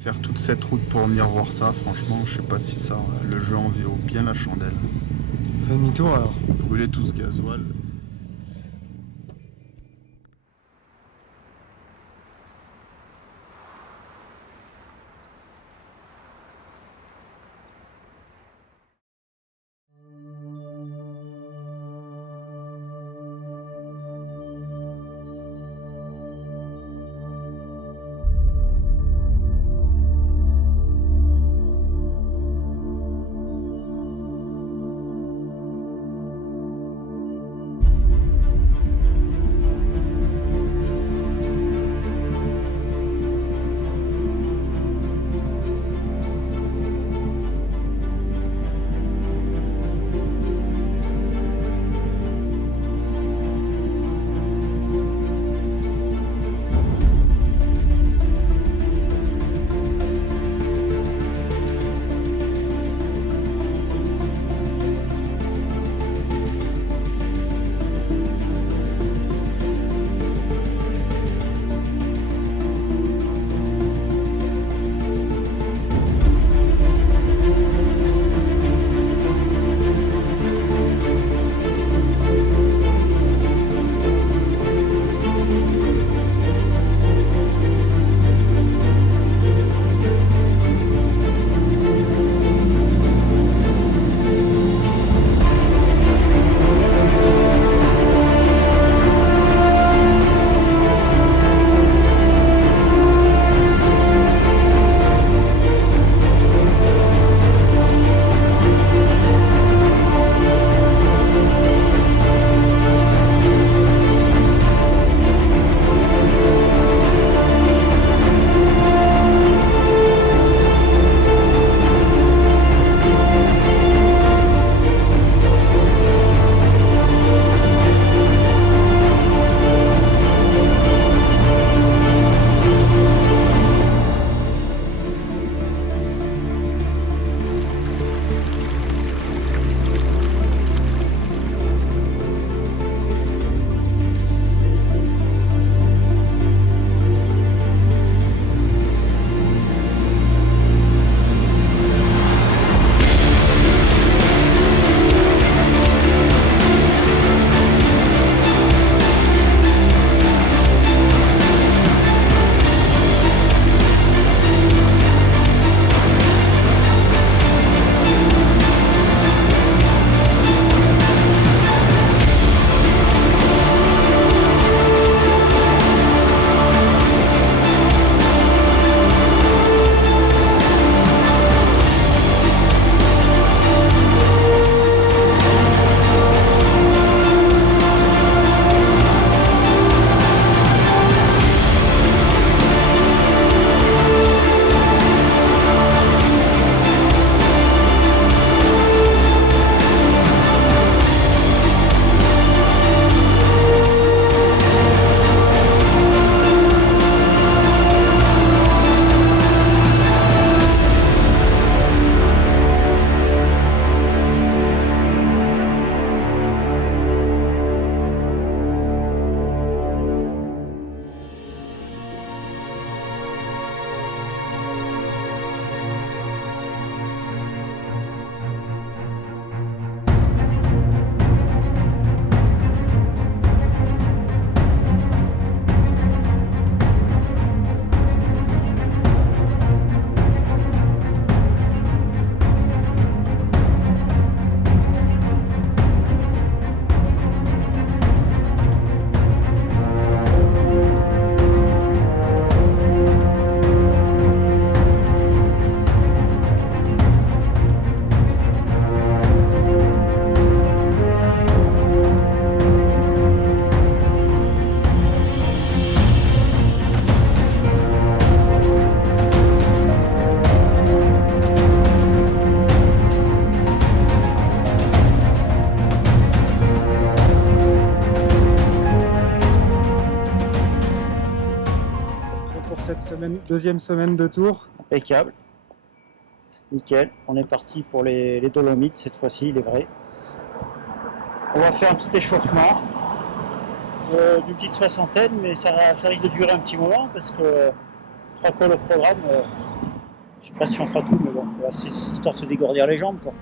Faire toute cette route pour venir voir ça, franchement, je sais pas si ça, le jeu en vaut bien la chandelle. Fais demi-tour alors. Brûler tout ce gasoil. Pour cette deuxième semaine de tour. Impeccable. Nickel. On est parti pour les Dolomites cette fois-ci, il est vrai. On va faire un petit échauffement d'une petite soixantaine, mais ça risque de durer un petit moment parce que 3 cols au programme, sais pas si on fera tout, mais bon, voilà, c'est histoire de se dégourdir les jambes, quoi.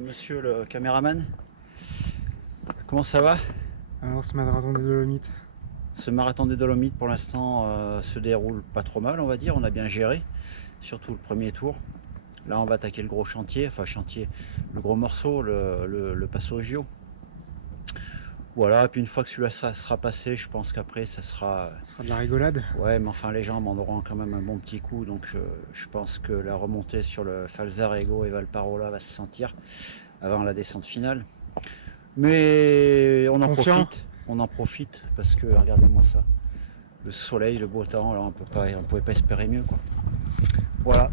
monsieur le caméraman. Comment ça va? Alors ce marathon des Dolomites, Ce marathon des Dolomites pour l'instant se déroule pas trop mal, on va dire. On a bien géré, surtout le premier tour. Là on va attaquer le gros chantier, le gros morceau, le Passaggio. Voilà, et puis une fois que celui-là sera passé, je pense qu'après ça sera... ce sera de la rigolade. Ouais, mais enfin les jambes en auront quand même un bon petit coup, donc je pense que la remontée sur le Falzarego et Valparola va se sentir avant la descente finale. Mais on en profite parce que regardez-moi ça, le soleil, le beau temps, là on pouvait pas espérer mieux quoi. Voilà.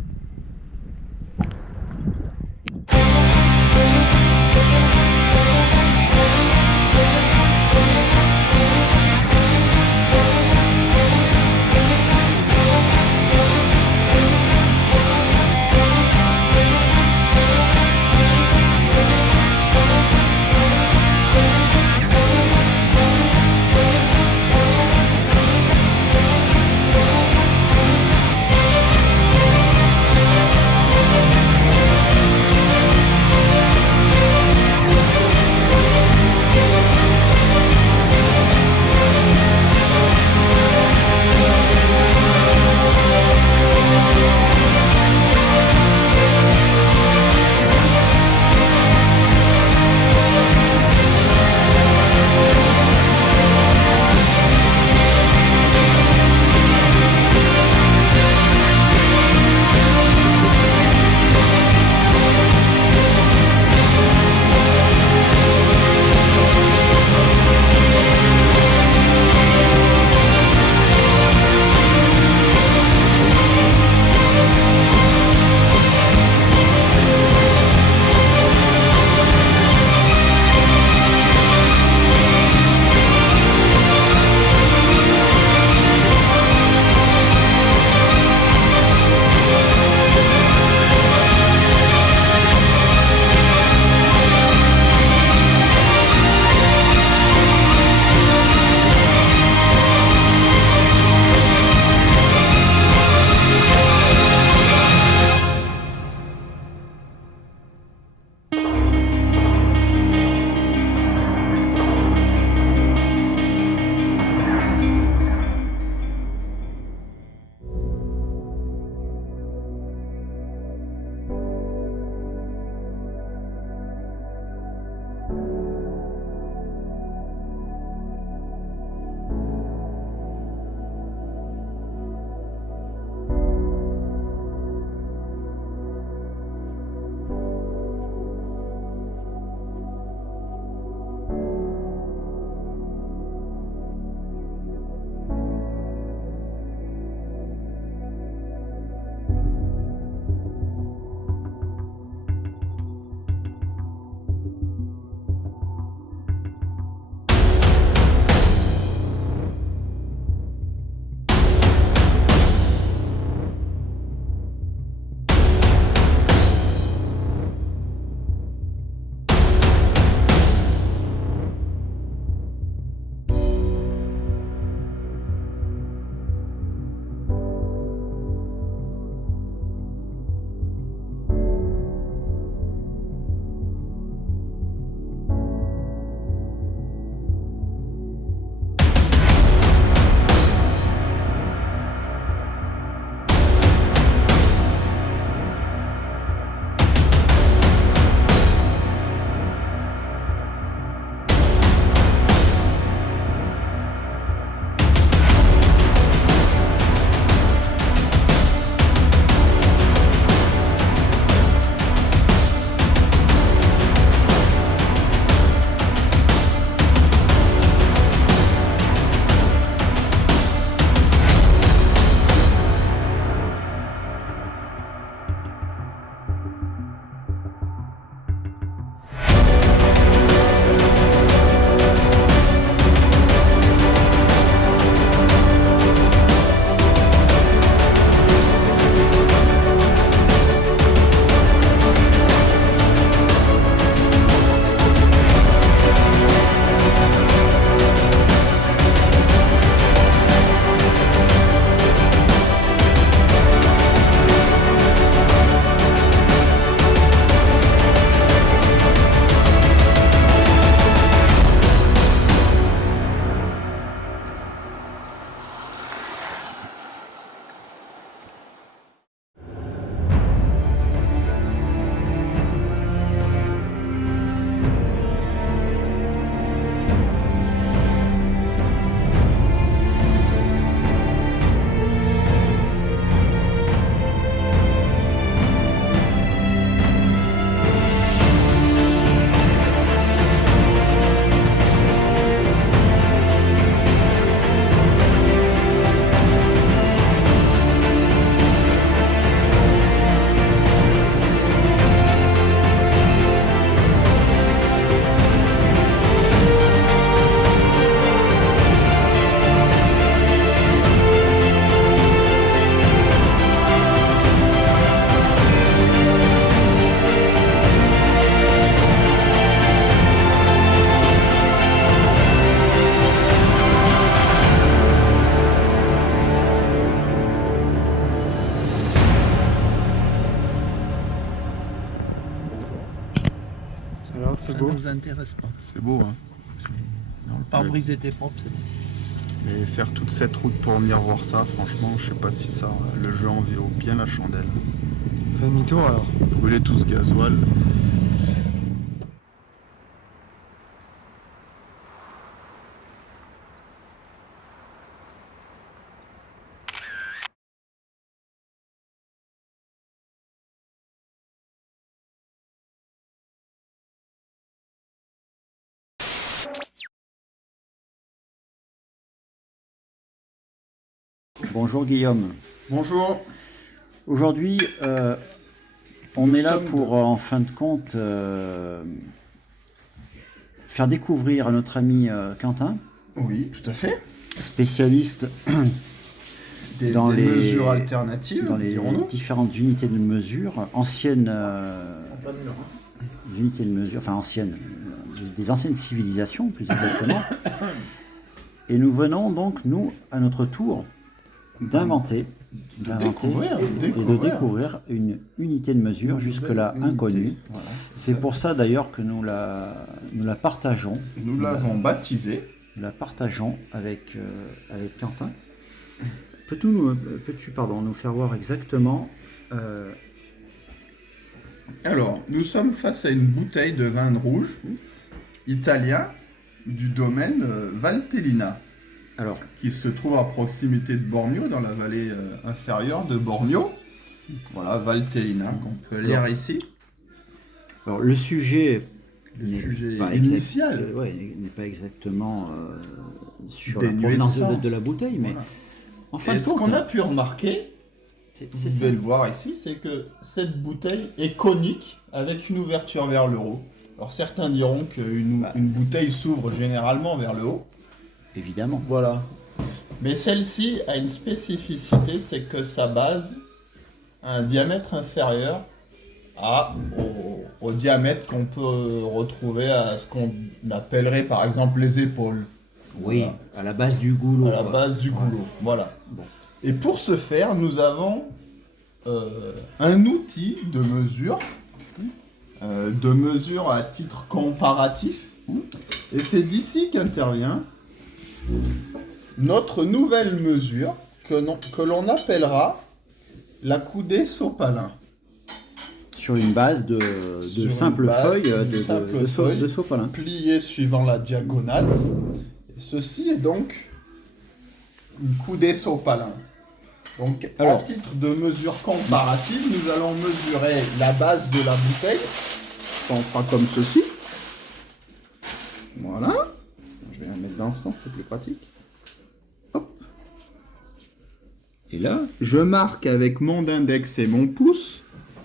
c'est ça beau. nous intéresse pas. C'est beau, hein. Non, le pare-brise était propre, c'est bon. Mais faire toute cette route pour venir voir ça, franchement, je sais pas si ça, le jeu en vaut bien la chandelle. Fais demi-tour alors. Brûler tout ce gasoil. Bonjour Guillaume. Bonjour. Aujourd'hui, on est là pour, en fin de compte, faire découvrir à notre ami Quentin, Oui, tout à fait. spécialiste Des dans les mesures alternatives, dans les dirons-nous. différentes unités de mesure, anciennes unités de mesure, enfin anciennes, des anciennes civilisations plus exactement. Et nous venons donc, nous, à notre tour, d'inventer et de découvrir une unité de mesure jusque-là Unité, inconnue. voilà. C'est pour ça d'ailleurs que nous la partageons. Nous l'avons baptisé. Nous la partageons avec Quentin. Peux-tu nous faire voir exactement Alors, nous sommes face à une bouteille de vin rouge italien du domaine Valtellina, alors, qui se trouve à proximité de Bormio, dans la vallée inférieure de Bormio. Voilà, Valtellina, qu'on peut lire ici. alors le sujet n'est sujet pas initial. n'est pas exactement sur Dénué la provenance de sens. de la bouteille, mais Voilà. en fin Et de ce compte, qu'on a pu remarquer, c'est vous ça. devez le voir ici, c'est que cette bouteille est conique avec une ouverture vers le haut. Alors certains diront qu'une une bouteille s'ouvre généralement vers le haut. Évidemment. Voilà. Mais celle-ci a une spécificité, c'est que sa base a un diamètre inférieur au diamètre qu'on peut retrouver à ce qu'on appellerait par exemple les épaules. Oui, Voilà. à la base du goulot. À la quoi. base du goulot. Voilà. Bon. Et pour ce faire, nous avons un outil de mesure à titre comparatif. Et c'est d'ici qu'intervient notre nouvelle mesure que l'on appellera la coudée sopalin. Sur une base de Sur simples une base feuilles de simples feuilles. de sopalin. Pliée suivant la diagonale. Et ceci est donc une coudée sopalin. Donc, Alors. à titre de mesure comparative, nous allons mesurer la base de la bouteille. On fera comme ceci. Voilà. Je vais la mettre dans ce sens, c'est plus pratique. Hop. Et là, Je marque avec mon index et mon pouce,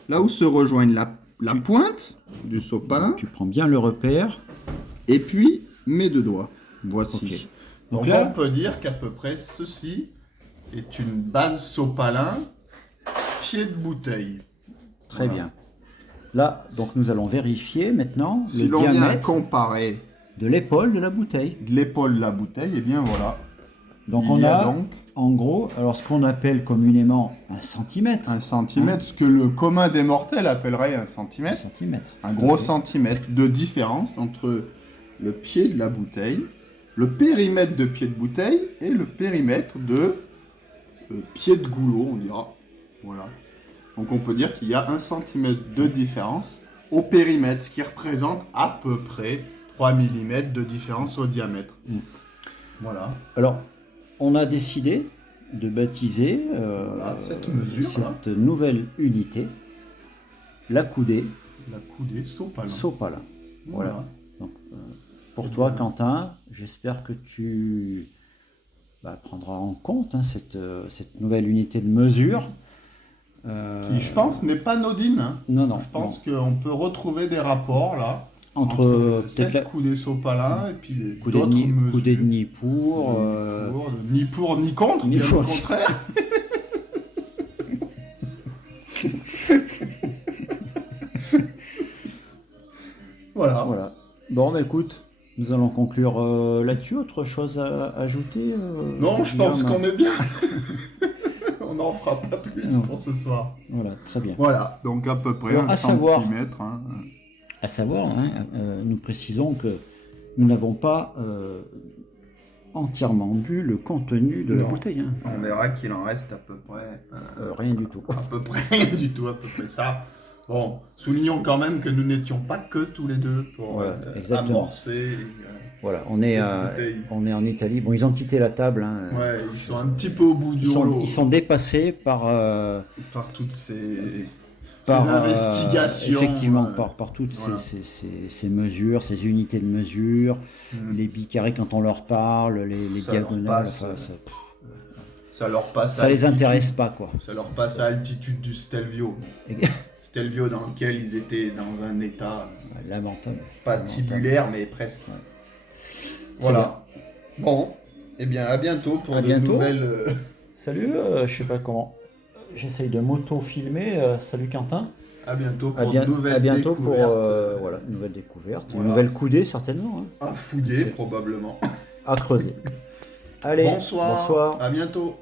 là où se rejoignent la pointe du sopalin, tu prends bien le repère. et puis mes deux doigts. Voici. Ok. Donc Donc là- on peut dire qu'à peu près ceci est une base sopalin pied de bouteille. Très Voilà. bien. Là, donc nous allons vérifier maintenant Si le l'on vient diamètre comparer de l'épaule de la bouteille. de l'épaule de la bouteille, et bien voilà. Donc Il on y a a donc en gros, alors ce qu'on appelle communément un centimètre. 1 centimètre, ce que le commun des mortels appellerait 1 centimètre. Centimètre. Un gros centimètre de différence entre le pied de la bouteille, le périmètre de pied de bouteille et le périmètre de pied de goulot, on dira. Voilà. Donc on peut dire qu'il y a 1 centimètre de différence au périmètre, ce qui représente à peu près 3 mm de différence au diamètre. Mm. Voilà. Alors, on a décidé de baptiser Voilà, cette mesure, cette nouvelle unité la coudée La coudée sopalin. sopalin. Voilà. Voilà. Donc, pour toi, Quentin, j'espère que tu prendras en compte cette nouvelle unité de mesure. Qui, je pense, n'est pas anodine. Hein. Non, non. Je pense qu'on peut retrouver des rapports là entre peut-être cette la coudée sopalin et puis coudée d'autres mesures. coudée de Nippur. Ni pour ni contre, Ni bien pour. au contraire. Voilà. Voilà. Bon, bah, écoute, nous allons conclure là-dessus. Autre chose à ajouter Non, je pense Guillaume qu'on est bien. On n'en fera pas plus Non. pour ce soir. Voilà, très bien. Voilà, donc à peu près Alors, un à savoir- centimètre. Hein. À savoir, hein, nous précisons que nous n'avons pas entièrement bu le contenu de la Non. bouteille. Hein. On verra qu'il en reste à peu près. Rien du tout. À peu près rien du tout, à peu près ça. Bon, soulignons quand même que nous n'étions pas que tous les deux pour Voilà, exactement. amorcer. Voilà, on est en Italie. Bon, ils ont quitté la table. Hein. Ouais, ils sont un petit peu au bout du rouleau. Ils sont dépassés par Par toutes ces par, investigations. Effectivement, par toutes Voilà. ces mesures, ces unités de mesure, les bicarrés quand on leur parle, les Ça leur diagonales, passe, enfin, Ça leur passe ça à les altitude. intéresse pas, quoi. Ça leur passe à altitude du Stelvio. Stelvio dans lequel ils étaient dans un état Lamentable. patibulaire, mais presque. Voilà. Bon, eh bien à bientôt pour À de bientôt. nouvelles... Salut, je sais pas comment. J'essaye de m'auto-filmer. Salut Quentin. À bientôt pour de nouvelles à bientôt pour découvertes. voilà, une nouvelle découverte, Voilà. une nouvelle coudée certainement, hein, À fouiller probablement. à creuser. Allez, Bonsoir. bonsoir. À bientôt.